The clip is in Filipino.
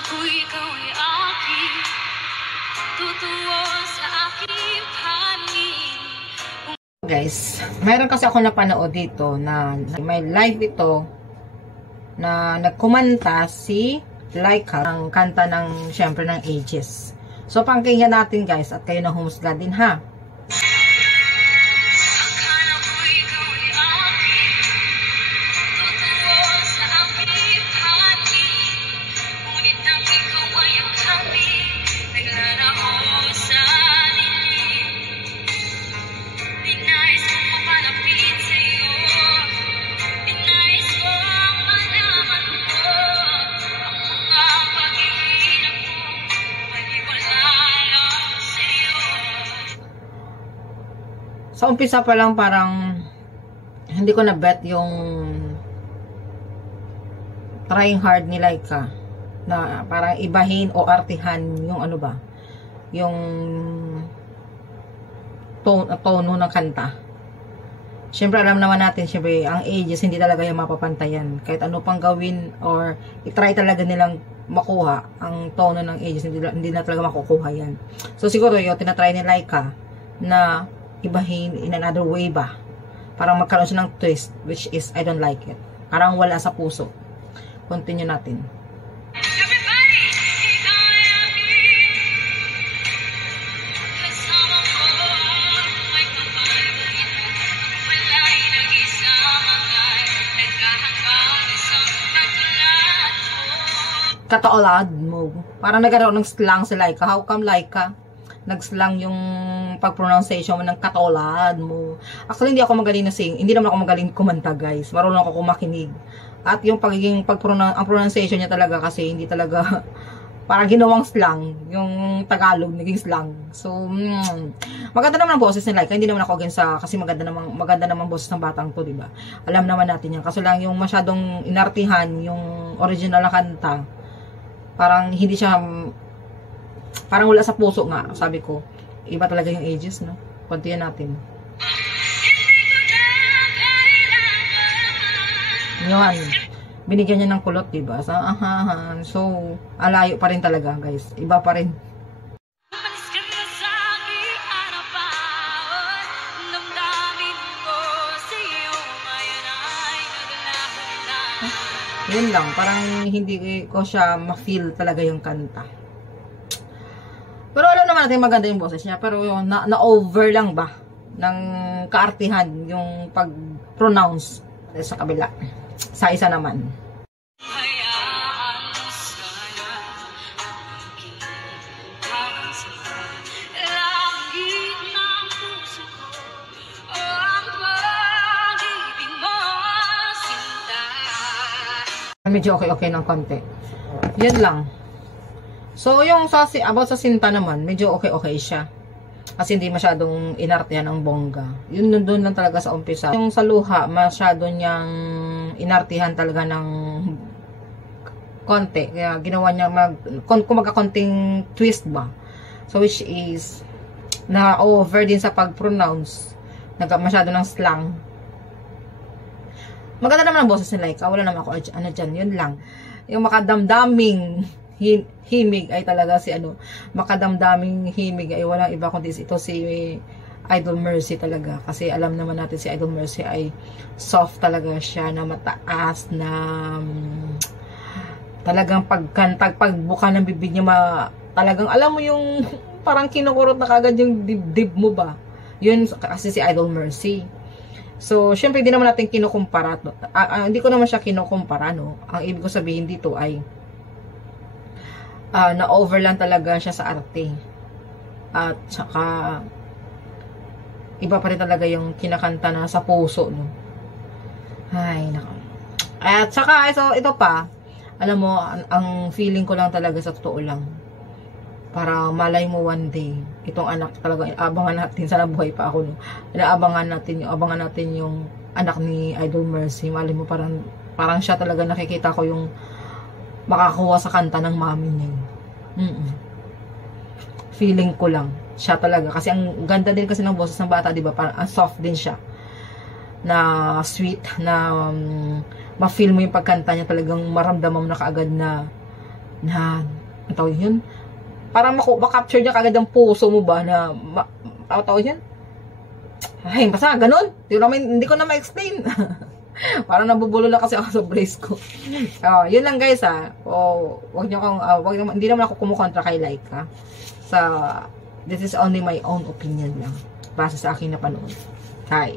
ko ikaw ay aking tutuwa sa aking panig. Guys, mayroon kasi ako napanood dito na may live ito na nagkumanta si Laika ang kanta ng syempre ng Aegis. So pangkinggan natin guys at kayo na humusga din ha. Sa umpisa pa lang parang hindi ko na bet yung trying hard ni Laika na parang ibahin o artihan yung ano ba yung tono ng kanta. Siyempre alam naman natin, siyempre ang Aegis hindi talaga yung mapapantayan kahit ano pang gawin or i-try talaga nilang makuha ang tono ng Aegis, hindi na talaga makukuha yan. So siguro yung tinatry ni Laika na ibahin in another way ba, parang magkaroon siya ng twist, which is I don't like it, parang wala sa puso. Continue natin. Kataolad mo, parang nagkaroon ng slang si Laika. How come Laika nag-slang yung pag-pronunciation mo ng katolad mo? Actually, hindi ako magaling na sing. Hindi naman ako magaling kumanta, guys. Marunong ako kumakinig. At yung pagiging ang pronunciation niya talaga kasi hindi talaga parang ginawang slang. Yung Tagalog, naging slang. So, maganda naman ang boses ni Laika. Hindi naman ako against sa, kasi maganda naman boses ng batang to, diba? Alam naman natin yan. Kaso lang yung masyadong inartihan, yung original na kanta, parang hindi siya parang wala sa puso nga, sabi ko. Iba talaga yung Aegis, no? Continue natin. Yun. Binigyan niya ng kulot, diba? So, alayo pa rin talaga, guys. Iba pa rin. Yun lang. Parang hindi ko siya ma-feel talaga yung kanta. Pero alam naman natin maganda yung boses niya. Pero na-over lang ba ng kaartihan yung pag-pronounce sa kabila. Sa isa naman. Medyo okay ng konti. Yan lang. So, yung about sa sinta naman, medyo okay siya. Kasi hindi masyadong inartihan ng bongga. Yun doon lang talaga sa umpisa. Yung sa luha, masyado niyang inartihan talaga ng konti. Kaya ginawa niya kumaga konting twist ba. So, which is na-over din sa pag-pronounce. Masyado ng slang. Maganda naman ang boses ni Laika. Wala naman ako ano dyan. Yun lang. Yung makadamdaming himig ay talaga si makadamdaming himig ay walang iba kundi ito si Idol Mercy talaga. Kasi alam naman natin si Idol Mercy ay soft talaga siya, na mataas, na talagang pagbuka ng bibig niya, talagang alam mo yung parang kinukurot na kagad yung dibdib mo ba. Yun kasi si Idol Mercy. So, syempre, hindi naman natin kinukumpara. Hindi ko naman siya kinukumpara, no? Ang ibig ko sabihin dito ay na-over lang talaga siya sa arte. At saka iba pa rin talaga yung kinakanta na sa puso, no? Ay, nako. At saka, so, ito pa, alam mo, ang feeling ko lang talaga sa totoo lang, para malay mo one day, itong anak talaga, abangan natin, sana buhay pa ako, no? Abangan natin yung anak ni Idol Mercy. Malay mo, parang siya talaga, nakikita ko yung makakuha sa kanta ng mami niya. Feeling ko lang, siya talaga. Kasi ang ganda din kasi ng boses ng bata, diba? Parang soft din siya. Na sweet, na ma-feel mo yung pagkanta niya, talagang maramdaman mo na kaagad na na, ang tawag yun, parang makapture niya kagad ang puso mo ba na, ang tawag yun, ay, basta, ganun, hindi ko na ma-explain. Parang nabubulo lang kasi ako sa brace ko. Yun lang guys wag niyo kang hindi naman ako kumukontra kay Laika. This is only my own opinion lang base sa aking napanood. Hi.